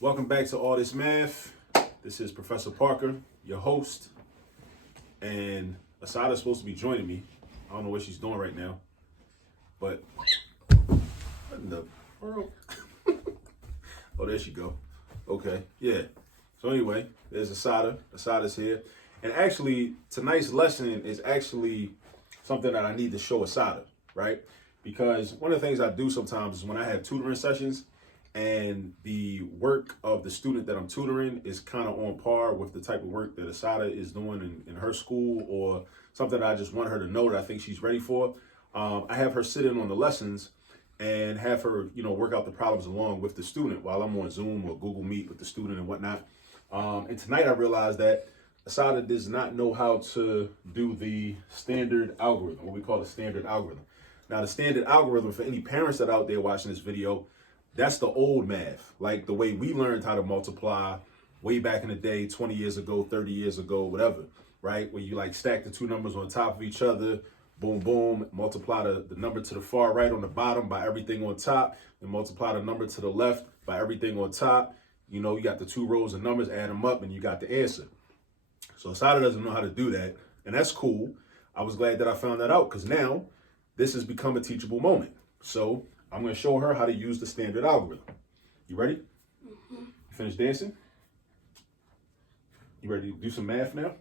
Welcome back to All This Math. This is Professor Parker, your host, and Assata is supposed to be joining me. I don't know what she's doing right now, but what in the world? Oh, there she go. Okay, yeah. So anyway, there's Assata. Assata's here, and actually tonight's lesson is actually something that I need to show Assata, right? Because one of the things I do sometimes is when I have tutoring sessions and the work of the student that I'm tutoring is kind of on par with the type of work that Assata is doing in her school, or something that I just want her to know that I think she's ready for. I have her sit in on the lessons and have her, work out the problems along with the student while I'm on Zoom or Google Meet with the student and whatnot. And tonight I realized that Assata does not know how to do the standard algorithm, what we call the standard algorithm. Now, the standard algorithm, for any parents that are out there watching this video, that's the old math, like the way we learned how to multiply way back in the day, 20 years ago, 30 years ago, whatever, right? Where you like stack the two numbers on top of each other, boom, boom, multiply the number to the far right on the bottom by everything on top, and multiply the number to the left by everything on top. You got the two rows of numbers, add them up, and you got the answer. So Assata doesn't know how to do that, and that's cool. I was glad that I found that out, because now this has become a teachable moment. So I'm going to show her how to use the standard algorithm. You ready? Mm-hmm. You finished dancing? You ready to do some math now?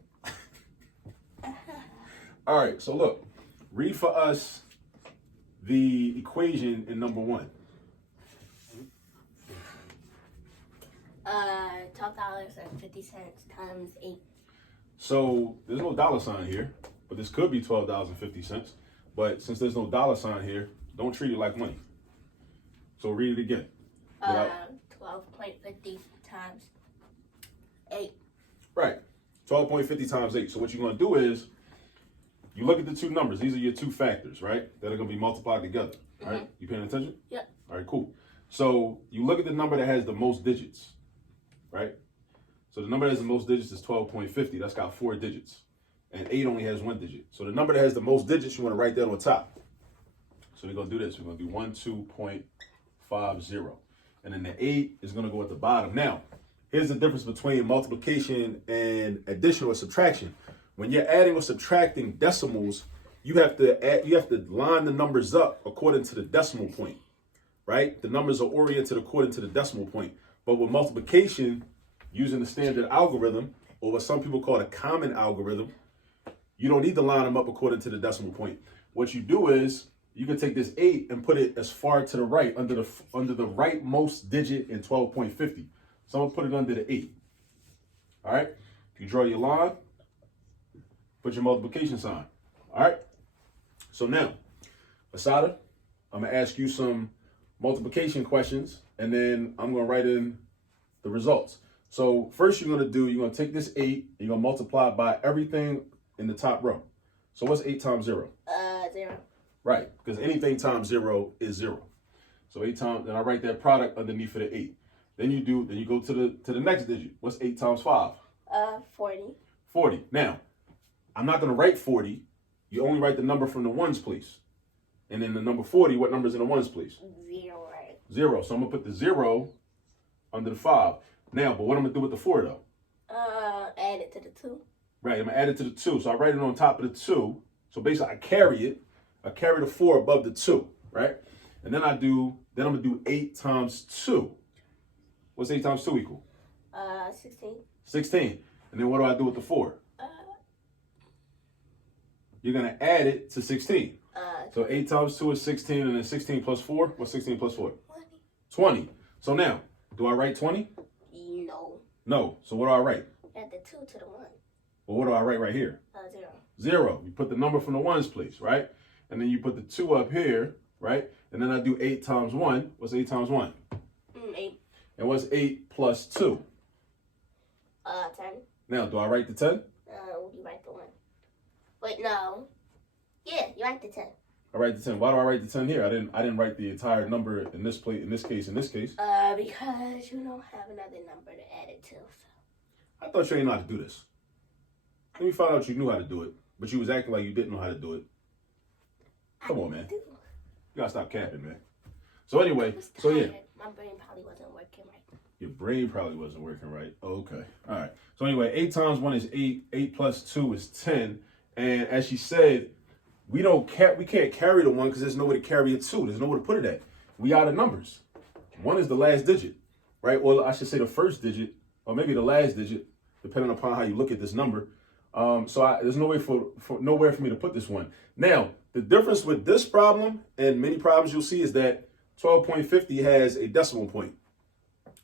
All right, so look, read for us the equation in number one. $12.50 times 8. So there's no dollar sign here, but this could be $12.50. But since there's no dollar sign here, don't treat it like money. So read it again. 12.50 times 8. Right. 12.50 times 8. So what you're going to do is you look at the two numbers. These are your two factors, right? That are going to be multiplied together. Mm-hmm. Right? You paying attention? Yeah. All right, cool. So you look at the number that has the most digits, right? So the number that has the most digits is 12.50. That's got 4 digits. And 8 only has 1 digit. So the number that has the most digits, you want to write that on top. So we're going to do this. We're going to do 12.50. And then the 8 is going to go at the bottom. Now, here's the difference between multiplication and addition or subtraction. When you're adding or subtracting decimals, you have to line the numbers up according to the decimal point, right? The numbers are oriented according to the decimal point. But with multiplication, using the standard algorithm, or what some people call a common algorithm, you don't need to line them up according to the decimal point. What you do is you can take this 8 and put it as far to the right, under the rightmost digit in 12.50. So I'm gonna put it under the 8. All right? You draw your line, put your multiplication sign. All right? So now, Assata, I'm gonna ask you some multiplication questions, and then I'm gonna write in the results. So first you're gonna take this 8, you're gonna multiply by everything in the top row. So what's 8 times 0? 0. Right, because anything times 0 is 0. So 8 times, then I write that product underneath of the 8. Then you go to the next digit. What's 8 times 5? 40. 40. Now, I'm not going to write 40. You only write the number from the ones place. And then the number 40, what number's in the ones place? 0, right? 0. So I'm going to put the 0 under the 5. Now, but what I'm going to do with the 4 though? Add it to the 2. Right, I'm going to add it to the 2. So I write it on top of the 2. So basically I carry it. I carry the 4 above the 2, right? And then I'm going to do 8 times 2. What's 8 times 2 equal? 16. 16. And then what do I do with the 4? You're going to add it to 16. So 8 times 2 is 16, and then 16 plus 4? What's 16 plus 4? 20. So now, do I write 20? No. No. So what do I write? Add the 2 to the 1. Well, what do I write right here? 0. 0. You put the number from the ones place, right? And then you put the 2 up here, right? And then I do 8 times 1. What's 8 times 1? 8. And what's 8 plus 2? 10. Now, do I write the 10? You write the 1. Wait, no. Yeah, you write the 10. I write the 10. Why do I write the 10 here? I didn't write the entire number in this case. Because you don't have another number to add it to. So. I thought you didn't know how to do this. Let me find out you knew how to do it, but you was acting like you didn't know how to do it. Come on, man. You gotta stop capping, man. So anyway, My brain probably wasn't working right. Your brain probably wasn't working right. Okay. All right. So anyway, 8 times 1 is 8. 8 plus 2 is 10. And as she said, we can't carry the 1 because there's nowhere to carry a 2. There's nowhere to put it at. We out of numbers. 1 is the last digit, right? Or I should say the first digit, or maybe the last digit, depending upon how you look at this number. There's no way nowhere for me to put this 1. Now, the difference with this problem and many problems you'll see is that 12.50 has a decimal point.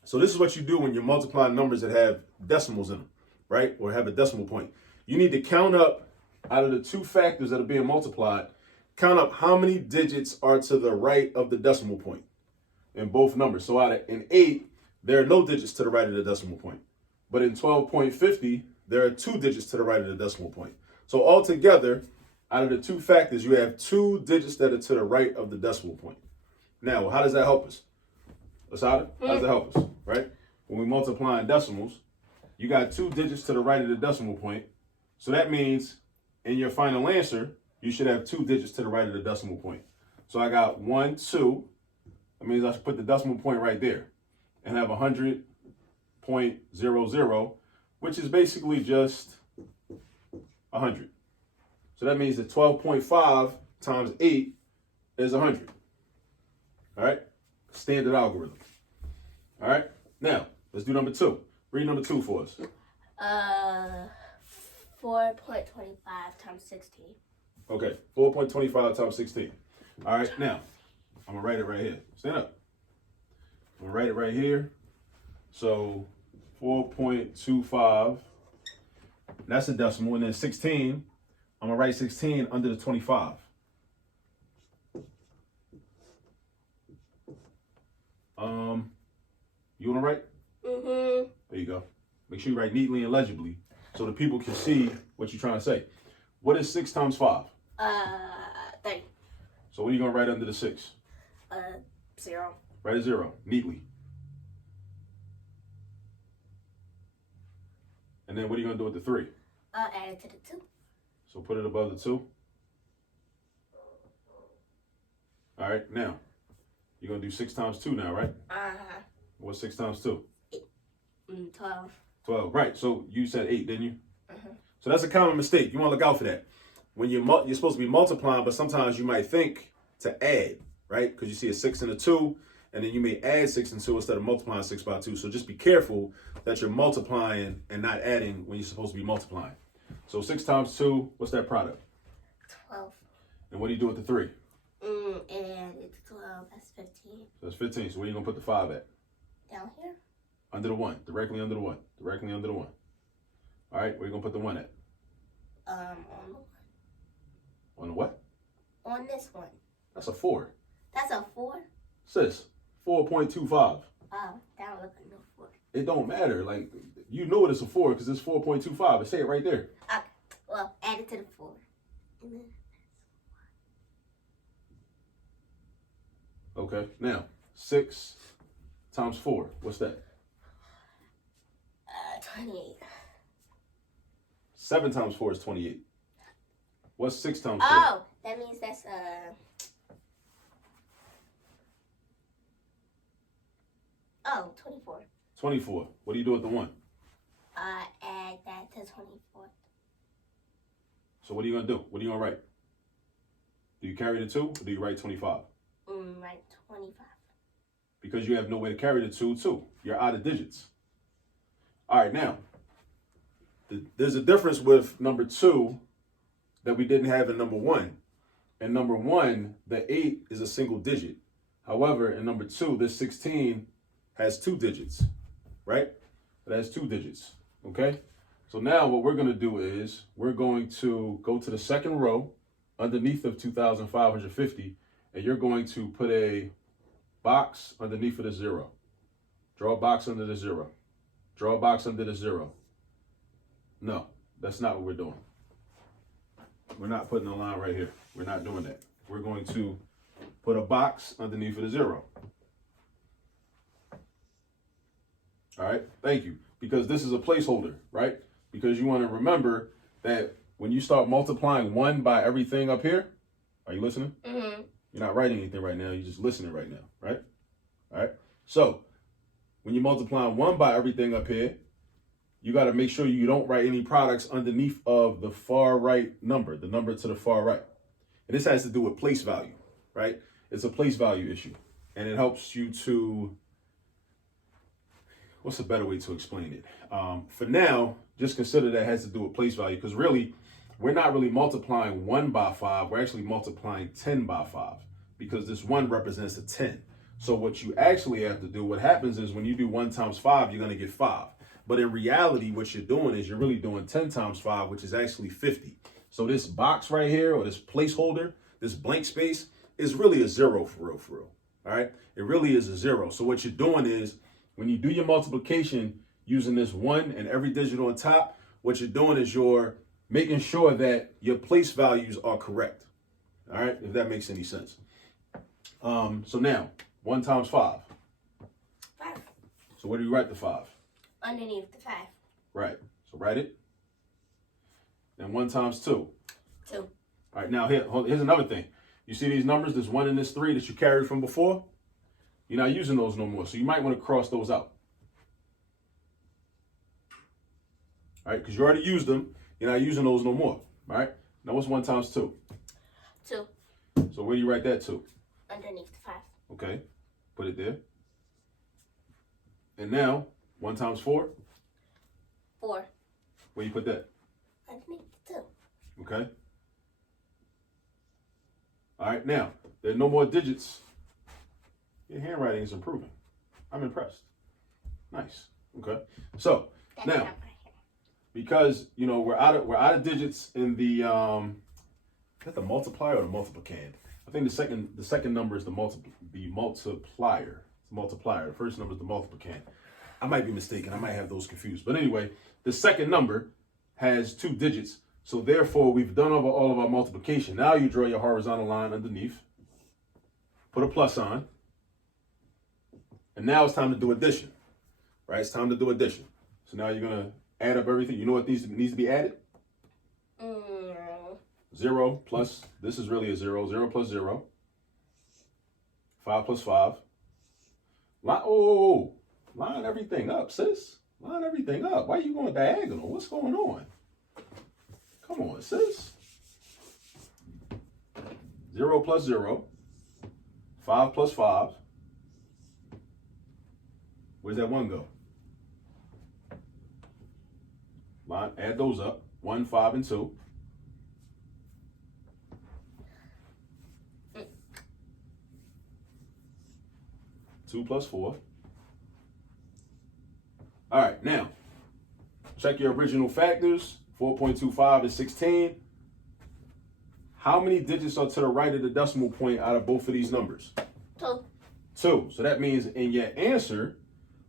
So this is what you do when you're multiplying numbers that have decimals in them, right? Or have a decimal point. You need to count up out of the 2 factors that are being multiplied, count up how many digits are to the right of the decimal point in both numbers. So in 8, there are no digits to the right of the decimal point. But in 12.50, there are 2 digits to the right of the decimal point. So altogether, out of the 2 factors, you have 2 digits that are to the right of the decimal point. Now, how does that help us? Assata, how does that help us, right? When we multiply in decimals, you got 2 digits to the right of the decimal point. So that means in your final answer, you should have 2 digits to the right of the decimal point. So I got 1, 2. That means I should put the decimal point right there and have 100.00, which is basically just 100. So that means that 12.5 times 8 is 100. All right? Standard algorithm. All right? Now, let's do number 2. Read number 2 for us. 4.25 times 16. Okay, 4.25 times 16. All right, now, I'm going to write it right here. Stand up. I'm going to write it right here. So, 4.25, that's a decimal. And then 16, I'm going to write 16 under the 25. You want to write? Mm-hmm. There you go. Make sure you write neatly and legibly so the people can see what you're trying to say. What is 6 times 5? 30. So what are you going to write under the 6? 0. Write a 0, neatly. And then what are you going to do with the 3? Add it to the 2. So put it above the 2. All right, now, you're going to do 6 times 2 now, right? What's 6 times 2? 12. 12, right. So you said 8, didn't you? So that's a common mistake. You want to look out for that. When you're supposed to be multiplying, but sometimes you might think to add, right? Because you see a 6 and a 2, and then you may add 6 and 2 instead of multiplying 6 by 2. So just be careful that you're multiplying and not adding when you're supposed to be multiplying. So 6 times 2, what's that product? 12. And what do you do with the 3? And it's 12. That's 15. So that's 15. So where are you going to put the 5 at? Down here? Under the 1. Directly under the 1. Directly under the 1. All right, where are you going to put the 1 at? On the 1. On the what? On this one. That's a 4. That's a 4? Sis, 4.25. Oh, that don't look like no 4. It don't matter. Like, you know it's a 4 because it's 4.25. It say it right there. Okay. Well, add it to the 4. And then Okay, now, 6 times 4. What's that? 28. 7 times 4 is 28. What's 6 times 4? Oh, that means that's 24. 24. What do you do with the 1? Add that to 24. So what are you going to do? What are you going to write? Do you carry the 2 or do you write 25? Right, 25. Because you have no way to carry the 2, too. You're out of digits. All right, now, there's a difference with number 2 that we didn't have in number 1. In number 1, the 8 is a single digit. However, in number 2, this 16 has 2 digits, right? It has 2 digits, okay? So now what we're going to do is we're going to go to the second row underneath of 2,550, and you're going to put a box underneath of the 0. Draw a box under the 0. Draw a box under the 0. No, that's not what we're doing. We're not putting a line right here. We're not doing that. We're going to put a box underneath of the 0. All right, thank you. Because this is a placeholder, right? Because you want to remember that when you start multiplying 1 by everything up here, are you listening? Mm-hmm. You're not writing anything right now. You're just listening right now, right? All right. So when you're multiplying 1 by everything up here, you got to make sure you don't write any products underneath of the far right number, the number to the far right. And this has to do with place value, right? It's a place value issue. And it helps you to, what's a better way to explain it? For now, just consider that has to do with place value, because really, we're not really multiplying 1 by 5. We're actually multiplying 10 by 5, because this 1 represents a 10. So what you actually have to do, what happens is when you do 1 times 5, you're going to get 5. But in reality, what you're doing is you're really doing 10 times 5, which is actually 50. So this box right here, or this placeholder, this blank space, is really a 0 for real, for real. All right? It really is a 0. So what you're doing is when you do your multiplication using this 1 and every digit on top, what you're doing is you're making sure that your place values are correct. All right? If that makes any sense. So now, 1 times 5. 5. So where do you write the 5? Underneath the 5. Right. So write it. And 1 times 2. 2. All right. Now here's another thing. You see these numbers, this 1 and this 3 that you carried from before? You're not using those no more. So you might want to cross those out. All right. Because you already used them. You're not using those no more. All right. Now what's 1 times 2? 2. So where do you write that to? Underneath the 5. Okay. Put it there. And now 1 times 4? 4. Where you put that? Underneath the 2. Okay. All right. Now, there are no more digits. Your handwriting is improving. I'm impressed. Nice. Okay. So That's now, not right here. because we're out of digits in the is that the multiplier or the multiplicand? I think the second number is the multiplier. It's the multiplier. The first number is the multiplicand. I might be mistaken. I might have those confused. But anyway, the second number has 2 digits. So therefore, we've done over all of our multiplication. Now you draw your horizontal line underneath. Put a plus on. And now it's time to do addition. Right? It's time to do addition. So now you're going to add up everything. You know what needs to be added? 0 plus, this is really a 0. 0 plus 0. 5 plus 5. Line everything up, sis. Line everything up. Why are you going diagonal? What's going on? Come on, sis. 0 plus 0. 5 plus 5. Where's that 1 go? Line, add those up. 1, 5, and 2. Two plus 4. All right, now, check your original factors. 4.25 is 16. How many digits are to the right of the decimal point out of both of these numbers? 2. 2. So that means in your answer,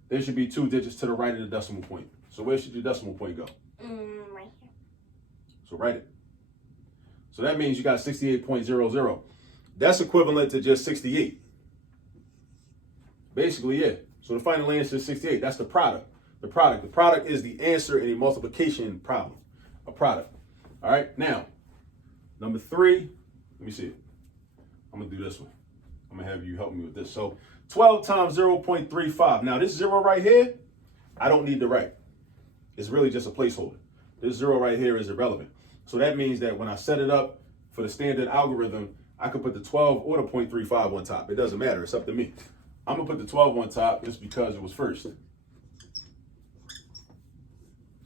there should be 2 digits to the right of the decimal point. So where should your decimal point go? Right here. So write it. So that means you got 68.00. That's equivalent to just 68. Basically, yeah. So the final answer is 68. That's the product. The product is the answer in a multiplication problem. A product. All right. Now, number 3. Let me see it. I'm going to do this one. I'm going to have you help me with this. So 12 times 0.35. Now, this 0 right here, I don't need to write. It's really just a placeholder. This 0 right here is irrelevant. So that means that when I set it up for the standard algorithm, I could put the 12 or the 0.35 on top. It doesn't matter. It's up to me. I'm going to put the 12 on top just because it was first.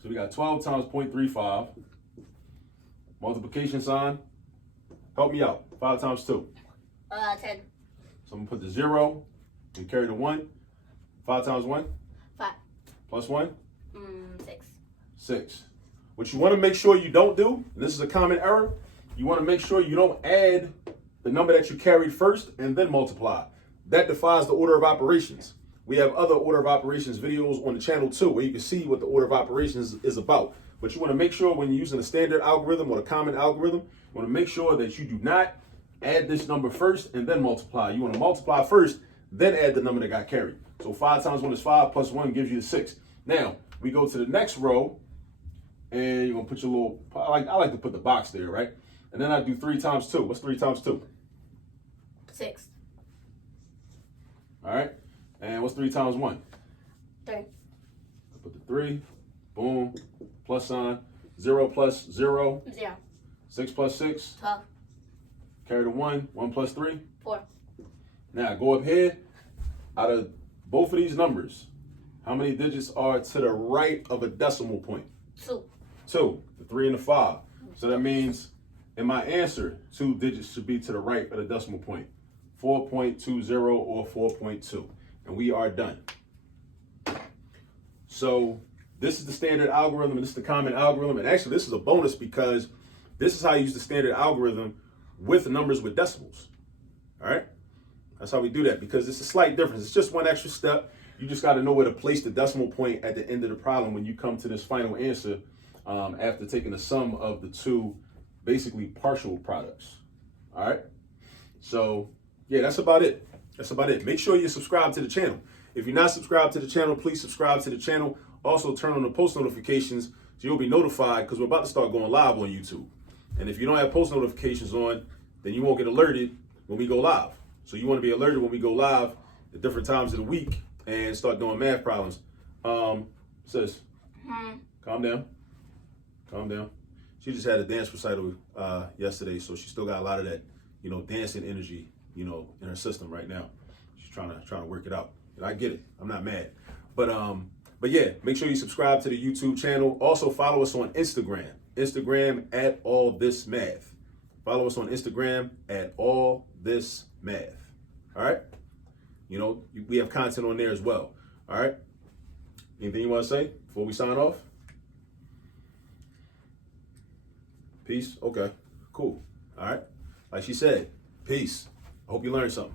So we got 12 times 0.35. Multiplication sign. Help me out. 5 times 2. 10. So I'm going to put the 0 and carry the 1. 5 times 1. 5. Plus 1. 6. 6. What you want to make sure you don't do, and this is a common error, you want to make sure you don't add the number that you carried first and then multiply. That defies the order of operations. We have other order of operations videos on the channel too, where you can see what the order of operations is about. But you want to make sure when you're using a standard algorithm or a common algorithm, you want to make sure that you do not add this number first and then multiply. You want to multiply first, then add the number that got carried. So 5 times 1 is 5, plus 1 gives you the 6. Now, we go to the next row, and you're going to put your little, I like to put the box there, right? And then I do 3 times 2. What's 3 times 2? 6. All right. And what's 3 times 1? 3. I put the 3. Boom. Plus sign. 0 plus 0. 0. 6 plus 6. 12. Carry the 1. 1 plus 3. 4. Now go up here. Out of both of these numbers, how many digits are to the right of a decimal point? 2. 2. The 3 and the 5. So that means in my answer, 2 digits should be to the right of the decimal point. 4.20 or 4.2. And we are done. So this is the standard algorithm, and this is the common algorithm. And actually, this is a bonus because this is how you use the standard algorithm with numbers with decimals. All right? That's how we do that, because it's a slight difference. It's just one extra step. You just got to know where to place the decimal point at the end of the problem when you come to this final answer after taking the sum of the 2 basically partial products. All right? So, yeah, that's about it. That's about it. Make sure you subscribe to the channel. If you're not subscribed to the channel, please subscribe to the channel. Also, turn on the post notifications so you'll be notified, because we're about to start going live on YouTube. And if you don't have post notifications on, then you won't get alerted when we go live. So you want to be alerted when we go live at different times of the week and start doing math problems. Sis, calm down. Calm down. She just had a dance recital yesterday, so she still got a lot of that, dancing energy, in her system right now. She's trying to work it out. And I get it. I'm not mad. But yeah, make sure you subscribe to the YouTube channel. Also follow us on Instagram. Instagram at All This Math. Follow us on Instagram at All This Math. All right? We have content on there as well. All right? Anything you want to say before we sign off? Peace? Okay. Cool. All right? Like she said, peace. I hope you learned something.